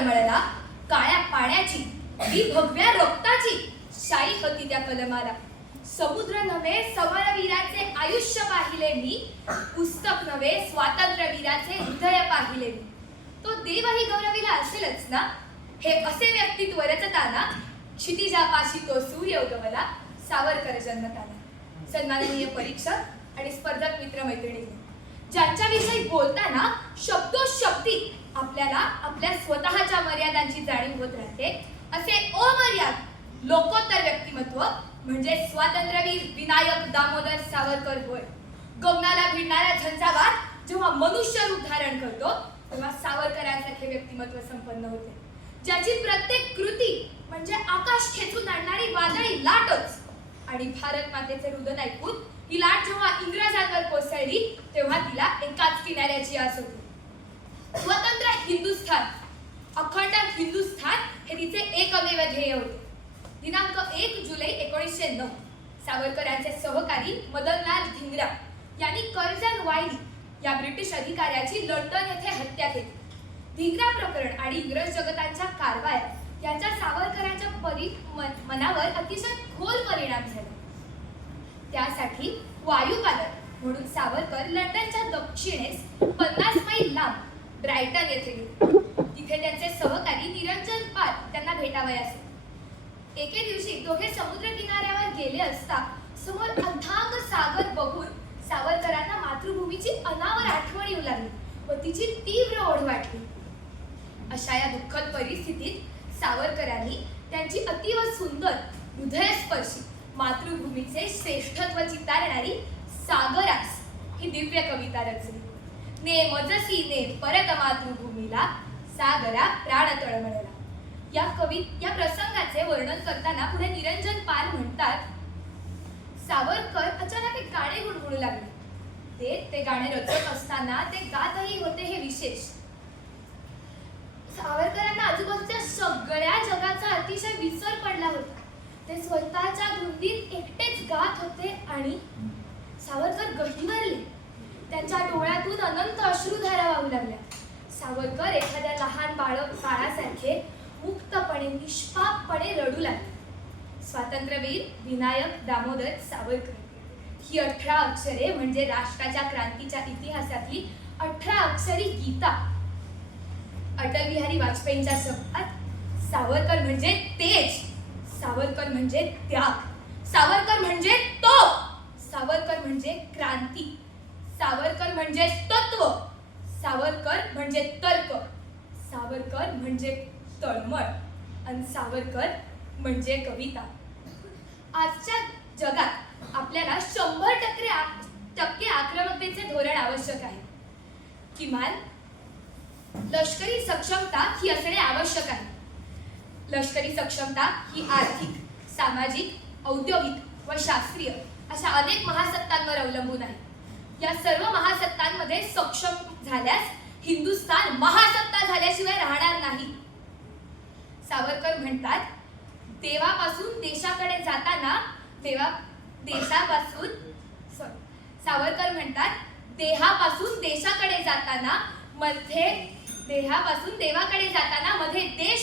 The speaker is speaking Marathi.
तळमळला, काळ्या पाण्याची ती भगव्या रक्ताची शाई होती त्या कलमाला. समुद्र नव्हे समरवीराचे आयुष्य पाहिले मी, पुस्तक नव्हे स्वातंत्र्यवीराचे हृदय पाहिले मी. तो देवही गौरविला असेलच ना. हे असे व्यक्तित्व रचताना क्षितिजापाशी तो सूर्य उगवला, सावरकर जन्मत आला. सन्माननीय परीक्षक आणि स्पर्धक मित्रमैत्रिणी, ज्यांच्याविषयी बोलताना शब्दोशब्दी आपल्याला आपल्या स्वतःच्या मर्यादांची जाणीव होत राहते, असे अमर्याद लोकोत्तर व्यक्तिमत्व म्हणजे स्वातंत्र्यवीर विनायक दामोदर सावरकर होय. गगनाला भिडणारा झंझावात जेव्हा मनुष्य रूप धारण करतो, तेव्हा सावरकरांसारखे व्यक्तिमत्व संपन्न होते, ज्याची प्रत्येक कृती म्हणजे आकाश खेचून आणणारी वादळी लाटच. आणि भारत मातेचे रुदन ऐकून ही लाट जेव्हा इंग्रजांवर कोसळली, तेव्हा तिला एकाच किनाऱ्याची आस होती. स्वतंत्र हिंदुस्थान, अखंड हिंदुस्थान हे तिचे एकमेव ध्येय होते. दिनांक 1 जुलै 1909 सावरकरांचे सहकारी मदनलाल धिंग्रा यांनी कर्जन वायली या ब्रिटिश अधिकाऱ्याची लंडन येथे हत्या केली. धिंग्रा प्रकरण आणि इंग्रज जगतांच्या कारवाया यांचा सावरकरांच्या मनावर अतिशय खोल परिणाम झाला. त्यासाठी वायुपालक म्हणून सावरकर लंडनच्या दक्षिणेस 50 मैल लांब ब्रायटन येथे गेले. तिथे त्यांचे सहकारी निरंजन पाल त्यांना भेटावयास आले. एके दिवशी दोघे समुद्र किनाऱ्यावर गेले असता समोर अथांग सागर बघून सावरकरांना मातृभूमीची अनावर आठवण येऊ लागली व तिची तीव्र ओढ वाटली. अशा या दुःखद परिस्थितीत सावरकरांनी त्यांची अतिव सुंदर हृदयस्पर्शी मातृभूमीचे श्रेष्ठत्व चितारणारी सागरास ही दिव्य कविता रचली. ने मजसी ने परत मातृभूमीला, सागरा प्राण तळमळला. या प्रसंगाचे वर्णन करताना पुढे निरंजन पाल म्हणतात, सावरकर अचानक एक गाणे गुणगुणू लागले. ते गाणे रचत असताना ते गातही होते हे विशेष. सावरकरांना आजूबाजूच्या सगळ्या जगाचा अतिशय विसर पडला होता. ते स्वतःच्या धुंदीत एकटेच गात होते आणि सावरकर गहिवरले. त्यांच्या डोळ्यातून अनंत अश्रुधारा वाहू लागल्या. सावरकर एखाद्या लहान बाळासारखे मुक्तपणे निष्पापपणे रडू लागले. स्वातंत्र्यवीर विनायक दामोदर सावरकर ही 18 अक्षरे म्हणजे राष्ट्राच्या क्रांतीच्या इतिहासातली 18 अक्षरी गीता. अटल बिहारी वाजपेयींच्या शब्दात सावरकर म्हणजे तेज, सावरकर म्हणजे त्याग, सावरकर म्हणजे तो, सावरकर म्हणजे क्रांती, सावरकर म्हणजे तत्व, सावरकर म्हणजे तर्क, सावरकर म्हणजे तळमळ आणि सावरकर म्हणजे कविता. आजच्या जगात आपल्याला 100% आक्रमकतेचे धोरण आवश्यक आहे. किमान लष्करी सक्षमता ही असणे आवश्यक आहे. लष्करी सक्षमता ही आर्थिक, सामाजिक, औद्योगिक व शास्त्रीय अशा अनेक महासत्तांवर अवलंबून आहे. या सर्व महासत्तांमध्ये सक्षम झाल्यास हिंदुस्थान महासत्ता झाल्याशिवाय राहणार नाही. सावरकर म्हणतात, देवापासून देशाकडे जाताना सावरकर म्हणतात, देहापासून देशाकडे जाताना मध्ये देहापासून देवाकडे जाताना मध्ये देश